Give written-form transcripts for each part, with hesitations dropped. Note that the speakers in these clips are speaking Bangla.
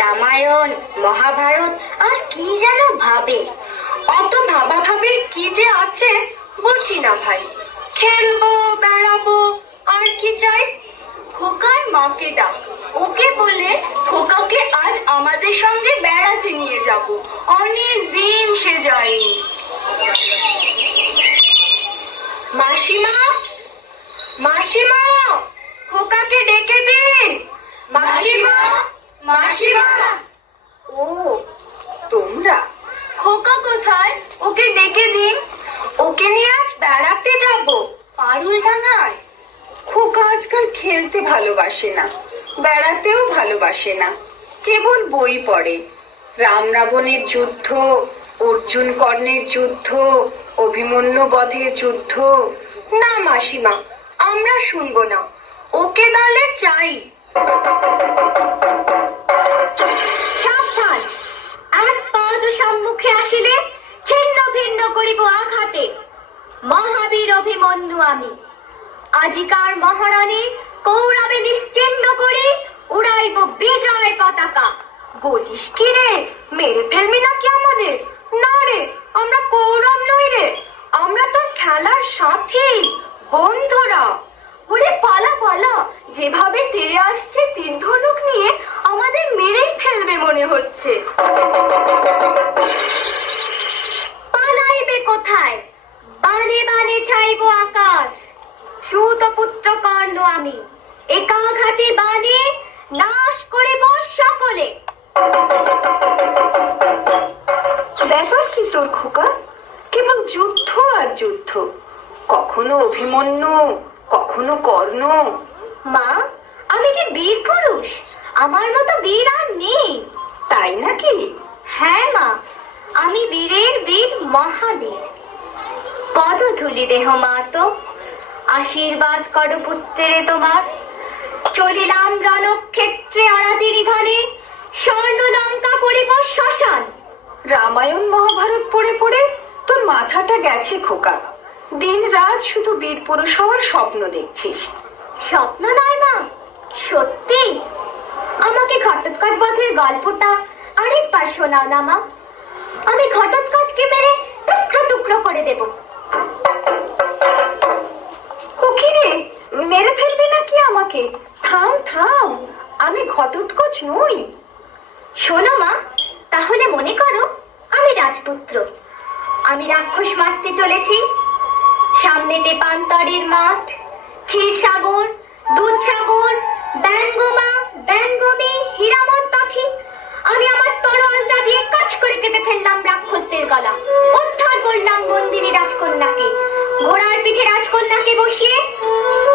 রামায়ণ মহাভারত আর কি যেন ভাবে, অত ভাবা ভাবে কি যে আছে বুঝি না ভাই। খেলবো বেড়াবো আর কি চাই। খোকার মাকে ডাক, ওকে বলে খোকাকে আজ আমাদের সঙ্গে বেড়াতে নিয়ে যাব, অনেক দিন সে যায়নি। মাসিমা মাসিমা খোকাকে ডেকে দিন। মাসিমা মাসিমা। ও তোমরা, খোকা কোথায়? ওকে ডেকে দিন, ওকে নিয়ে আজ বেড়াতে যাব পারুল ডাঙায়। খোকা আজকাল খেলতে ভালোবাসে না, বেড়াতেও ভালোবাসে না, কেবল বই পড়ে। রাম রাবণের যুদ্ধ, অর্জুন কর্ণের যুদ্ধ, অভিমন্যু বধের যুদ্ধ। না মাসিমা, আমরা শুনবো না, ওকে তাহলে চাই। সাবধান, এক পাদ সম্মুখে আসিলে ছিন্ন ভিন্ন করিব আঘাতে। মহাবীর অভিমন্যু আমি, আজিকার মহারানী কৌরবে নিশ্চিহ্ন করে উড়াইব বিজয় পতাকা। বলিস কি রে, মেরে ফেলবি নাকি আমাদের? না রে, আমরা কৌরব নই রে, আমরা তোর খেলার সাথী বন্ধুরা। ওরে পালা পালা, যেভাবে তেড়ে আসছে তীর ধনুক নিয়ে আমাদের মেরেই ফেলবে মনে হচ্ছে। পালাইবে কোথায়? বানে বানে ছাইব আকাশ। সুতপুত্র কর্ণ আমি, একাঘাতে বানে নাশ করিব সকলে। ব্যাপার কি তোর খোকা? কেবল যুদ্ধ আর যুদ্ধ, কখনো অভিমন্যু কখনো কর্ণ। মা, আমি যে বীর পুরুষ, আমার মতো বীর আর নেই। তাই নাকি? হ্যাঁ মা, আমি বীরের বীর মহাবীর। পদধূলি দেহ মা তো, আশীর্বাদ করো পুত্রে তোমার। চলিলাম রণক্ষেত্রে অনাদির ধনে, স্বর্ণ লঙ্কা করিব শ্মশান। রামায়ণ মহাভারত পড়ে পড়ে তোর মাথাটা গেছে খোকা। দিন রাত শুধু বীর পুরুষ হওয়ার স্বপ্ন দেখছিস। স্বপ্ন নয় মা, সত্যি। আমাকে ঘটোৎকচ বধের গল্পটা আরেকবার শোনাও না মা, আমি ঘটোৎকচকে মেরে টুকরো টুকরো করে দেব। ও কি রে, মেরে ফেলবি নাকি আমাকে? থাম থাম, আমি ঘটোৎকচ নই। শোনো মা, তাহলে মনে করো আমি রাজপুত্র, আমি রাক্ষস মারতে চলেছি। সামনে তেপান্তরের মাঠ, ক্ষীরসাগর, দুধসাগর, ব্যঙ্গমা, ব্যঙ্গমী, হীরামন পাখি। আমি আমার তরোয়ালটা দিয়ে কাজ করে কেটে ফেললাম রাক্ষসদের গলা, উদ্ধার করলাম বন্দিনী রাজকন্যাকে, ঘোড়ার পিঠে রাজকন্যাকে বসিয়ে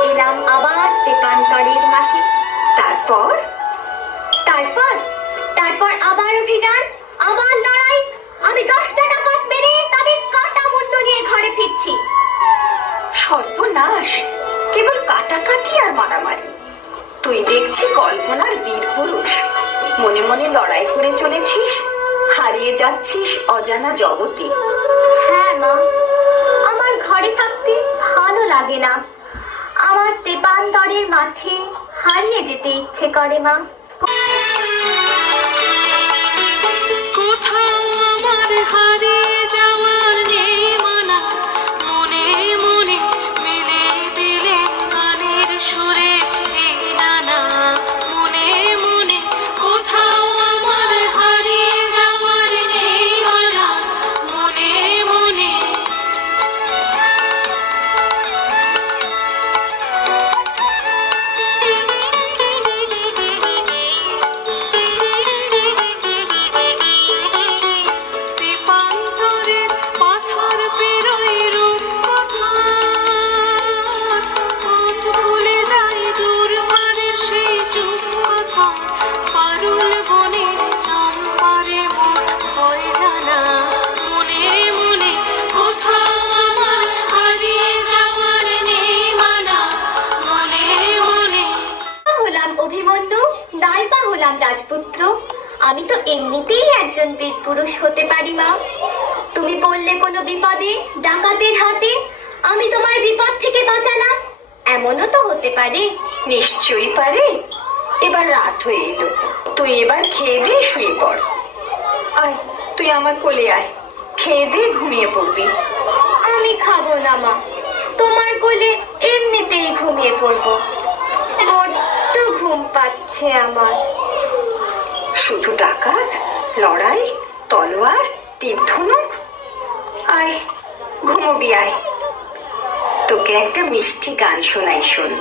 এলাম আবার তেপান্তরের মাঠে। তারপর তারপর তারপর আবার অভিযান, আবার লড়াই। আমি 10টা ডাকাত মেরে তাদের কাটা মুন্ড নিয়ে ঘরে ফিরছি। সর্বনাশ, কেবল কাটাকাটি আর মারামারি। তুই দেখছি কল্পনার বীর পুরুষ, মনে মনে লড়াই করে চলেছিস, হারিয়ে যাচ্ছিস অজানা জগতে। হ্যাঁ মা, আমার ঘরে থাকতে ভালো লাগে না, আমার তেপান্তরের মাঠে হারিয়ে যেতে ইচ্ছে করে মা। কোথাও আমার হারিয়ে যাওয়ার নেই মানা, মনে মনে মেলে দিলে আমি তো এমনিতেই একজন বীর পুরুষ হতে পারি মা। তুমি বললে কোনো বিপদে ডাকাতের হাতে আমি তোমার বিপদ থেকে বাঁচালাম, এমনও তো হতে পারে। নিশ্চয়ই পারে। এবার রাত হয়ে এলো, তুই এবার খেয়ে দিয়ে শুয়ে পড়। আয়, তুই আমার কোলে আয়, খেয়ে দিয়ে ঘুমিয়ে পড়বি। আমি খাবো না মা, তোমার কোলে এমনিতেই ঘুমিয়ে পড়বো। বড্ড ঘুম পাচ্ছে আমার। শুধু ডাকাত, লড়াই, তলোয়ার, তীর ধনুক। আয়, ঘুমোবি আয়। তোকে একটা মিষ্টি গান শোনাই, শোন।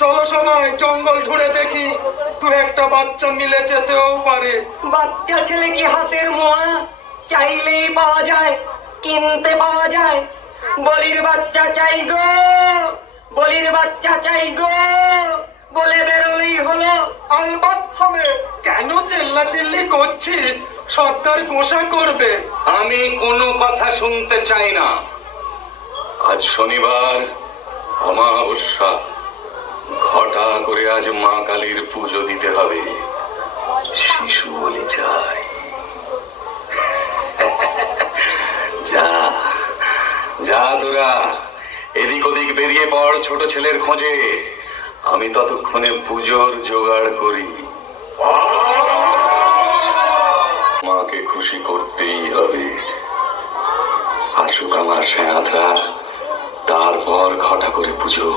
চলো সবাই জঙ্গল ঘুরে দেখি, দু একটা বাচ্চা মিলে যেতেও পারে। বাচ্চা ছেলে কি হাতের মোয়া? চাইলেই পাওয়া যায়, কিনতে পাওয়া যায়। বলির বাচ্চা চাই গো, বলির বাচ্চা চাই গো বলে বেরোলেই হলো। আলবাত হবে, কেন চিল্লাচিল্লি করছিস? সর্দার গোসা করবে। আমি কোনো কথা শুনতে চাই না। আজ শনিবার, অমাবস্যা, ঘটা করে আজ মা কালীর পুজো দিতে হবে। শিশু বলি চাই। যা যা তোরা এদিক ওদিক বেরিয়ে পড় ছোট ছেলের খোঁজে। আমি ততক্ষণে পুজোর জোগাড় করি। মাকে খুশি করতেই হবে। আসুক আমার সেনাথরা, তারপর ঘটা করে পুজো।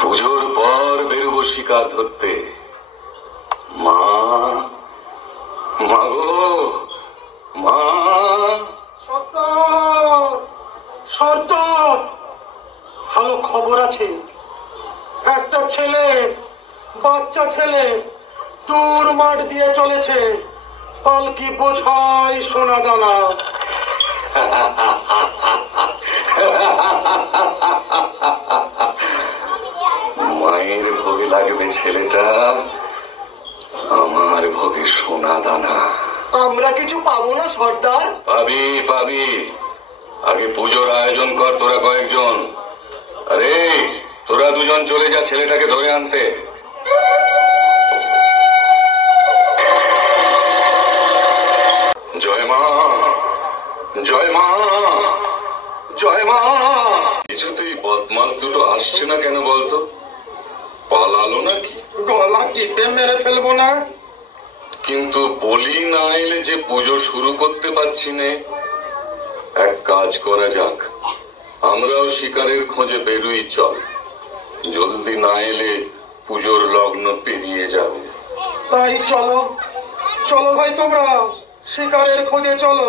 পুজোর পর বেরোবো শিকার ধরতে। মা, মা গো, মা। সর্দার, সর্দার, ভালো খবর আছে। একটা ছেলে, বাচ্চা ছেলে দূর মাঠ দিয়ে চলেছে, পালকি বোঝাই সোনা দানা। মায়ের ভোগে লাগবে ছেলেটা, আমার ভোগে সোনা দানা। আমরা কিছু পাবো না সর্দার? পাবি পাবি, আগে পুজোর আয়োজন কর তোরা কয়েকজন। আরে তোরা দুজন চলে যা ছেলেটাকে ধরে আনতে। জয় মা, জয় মা, জয় মা। কিছুতেই বদমাস দুটো আসছে না কেন বলতো? পালালো নাকি? গলা টিপে মেরে ফেলবো না? কিন্তু বলি না এলে যে পুজো শুরু করতে পারছি নে। এক কাজ করা যাক, আমরাও শিকারের খোঁজে বেরোই চল। জলদি না এলে পুজোর লগ্ন পেরিয়ে যাবে। তাই চলো, চলো ভাই তোমরা শিকারের খোঁজে চলো।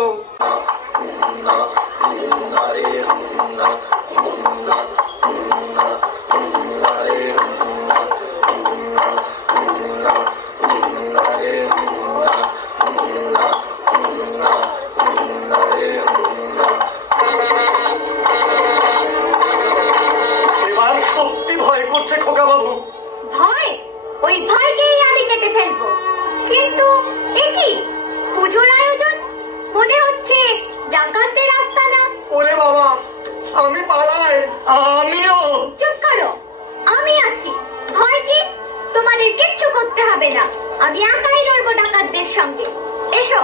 এবার সত্যি ভয় করছে খোকা বাবু। ভয়? ওই ভয়কেই আমি কেটে ফেলবো। কিন্তু এ কি পুজোর আয়োজন? মনে হচ্ছে ডাকাতদের রাস্তা না। ওরে বাবা, আমি পালাই। আমিও। চুপ করো, আমি আছি। ভয় কি? তোমাদের কিচ্ছু করতে হবে না, আমি একাই লড়বো ডাকাতদের সঙ্গে। এসো,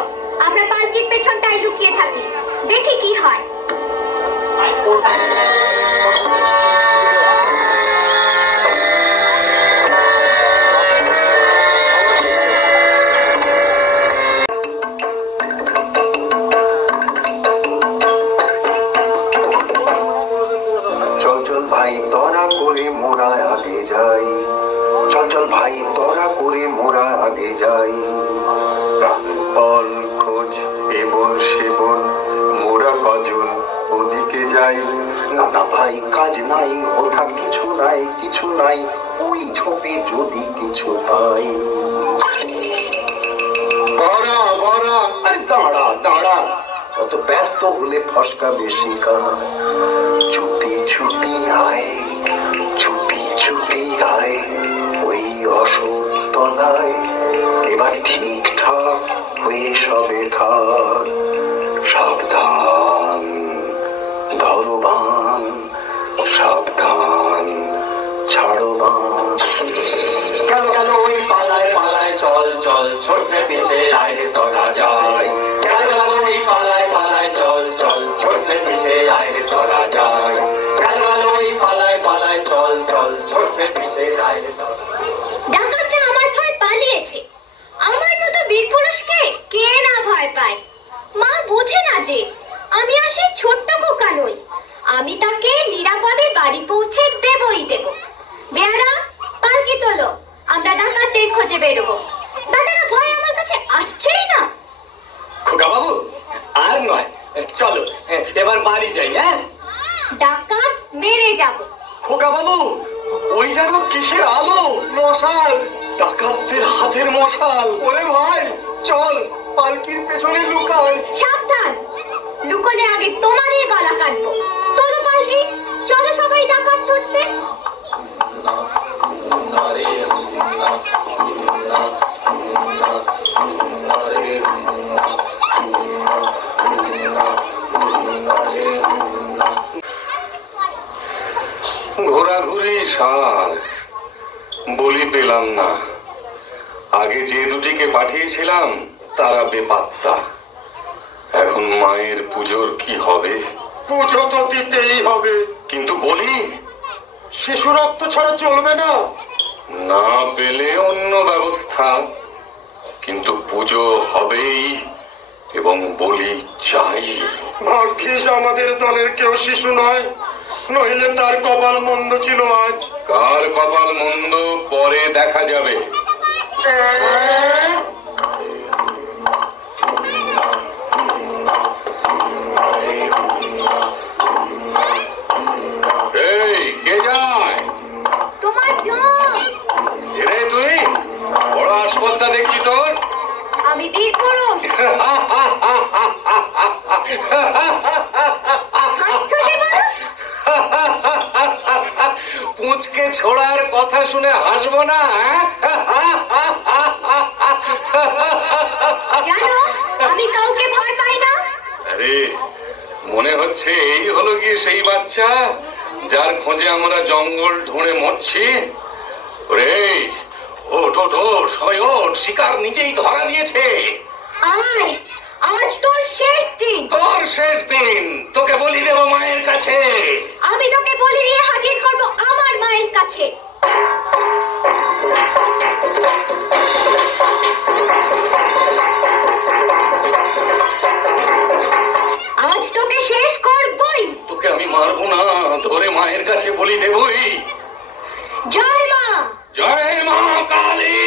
আমরা পালকির পেছনটায় লুকিয়ে থাকি, দেখি কি হয়। চল চল ভাই তোরা করে মোরা আগে যাই, চল চল ভাই তোরা করে মোরা আগে যাই। প্রাণপণ খোঁজ এবন সেবন মোরা কজন ওদিকে যাই। না না ভাই কাজ নাই, ওঠা কিছু নাই, কিছু নাই, ওই ঝোপে যদি কিছু পাই। বড়া বড়া। আরে দাঁড়া দাঁড়া, অত ব্যস্ত হলে ফসকাবে শিকার। চুপি চুপি আয়, চুপি চুপি আয় ওই অশোক তলায়। এবার ঠিকঠাক হয়ে সবে থাক। সাবধান ধরো বান, সাবধান ছাড়ো বান। গেল গেল ওই পালায় পালায়, চল চল ছোটে পিছে আয় রে তোরা যাই। গেল গেল ওই পালায় পালায়, চল চল ছোটে পিছে আয় রে তোরা যাই। গেল গেল ওই পালায় পালায়, চল চল ছোটে পিছে আয় রে তোরা। ডাকাতরা আমার ভয় পালিয়েছে। আমার মতো বীর পুরুষকে কে না ভয় পায়? মা বোঝে না যে আমি আর সেই ছোট্ট খোকা নই। আমি তাকে নিরাপদে বাড়ি পৌঁছে দেবই দেব। বেয়ারা, পালকি তোলো, আমরা ডাকাতদের খোঁজে বেরোবো। দাদারা ভয় আমার কাছে আসছেই না। খোকা বাবু আর নয়, চলো এবার বাড়ি যাই। হ্যাঁ, ডাকাত মেরে যাব। খোকা বাবু ওই যেন কিসের আলো, মশাল, ডাকাতদের হাতের মশাল। ওরে ভাই চল পালকির পেছনে লুকাই। সাবধান, লুকোলে আগে তোমারই গলা কাটবো। তোলো পালকি, চলো সবাই ডাকাত ধরতে। ঘোরাঘুরি সার, বলি পেলাম না। আগে যে দুটিকে পাঠিয়েছিলাম তারা বেপাত্তা। এখন মায়ের পুজোর কি হবে? পুজো তো দিতেই হবে, কিন্তু বলি শিশু রক্ত ছাড়া চলবে না। না পেলে অন্য ব্যবস্থা, কিন্তু পুজো হবেই এবং বলি চাই। ভাগ্যিস আমাদের দলের কেউ শিশু নয়, নইলে তার কপাল মন্দ ছিল আজ। কার কপাল মন্দ পরে দেখা যাবে। এই কে যায়? তোমার জম। রে তুই বড় আসপত্তা দেখছি তোর। আমি বীর পুরুষ। হাসছো যে বলো? পুঁচকে ছোড়ার কথা শুনে হাসবো না? জানো আমি কাউকে ভয় পাই না। আরে মনে হচ্ছে এই হলো গিয়ে সেই বাচ্চা যার খোঁজে আমরা জঙ্গল ঢুঁড়ে মরছি। ওরে ওঠ ওঠ ওঠ, সবাই ওঠ, শিকার নিজেই ধরা দিয়েছে। আয়, আজ তোর শেষ দিন। তোর শেষ দিন, তোকে বলি দেব মায়ের কাছে। আমি তোকে বলি দিয়ে হাজির করব আমার মায়ের কাছে। আজ তোকে শেষ করবই। তোকে আমি মারবো না, ধরে মায়ের কাছে বলি দেবই। জয় মা। জয় মা কালী।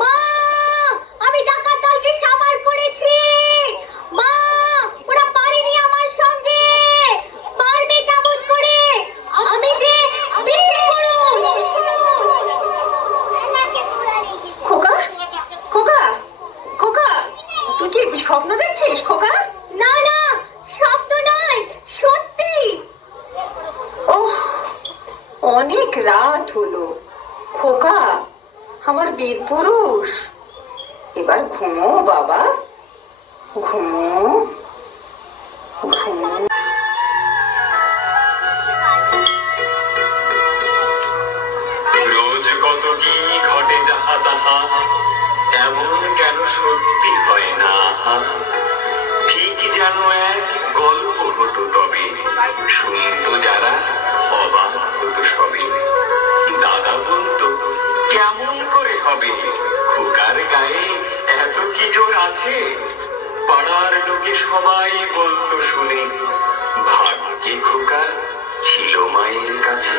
মা, আমি ডাকাত দলকে সাবার করেছি। মা, ওরা পারেনি আমার সঙ্গে। পারবে কেমন করে? আমি যে বীর পুরুষ। খোকা, খোকা, খোকা, তুই কি স্বপ্ন দেখছিস খোকা? না না, স্বপ্ন নয়, সত্যি। ওহ, অনেক রাত হলো খোকা, আমার বীর পুরুষ। এবার ঘুমো বাবা, ঘুমো ঘুমো। রোজ কত কি ঘটে যাহা তাহা, এমন কেন সত্যি হয় না। ঠিক যেন এক গল্প হতো তবে, শুনতো যারা অবাক হতো সবে। দাদা বলতো কেমন করে হবে, খোকার গায়ে এত কি জোর আছে। পাড়ার লোকে সবাই বলতো শুনে, ভাগ্যে খোকা ছিল মায়ের কাছে।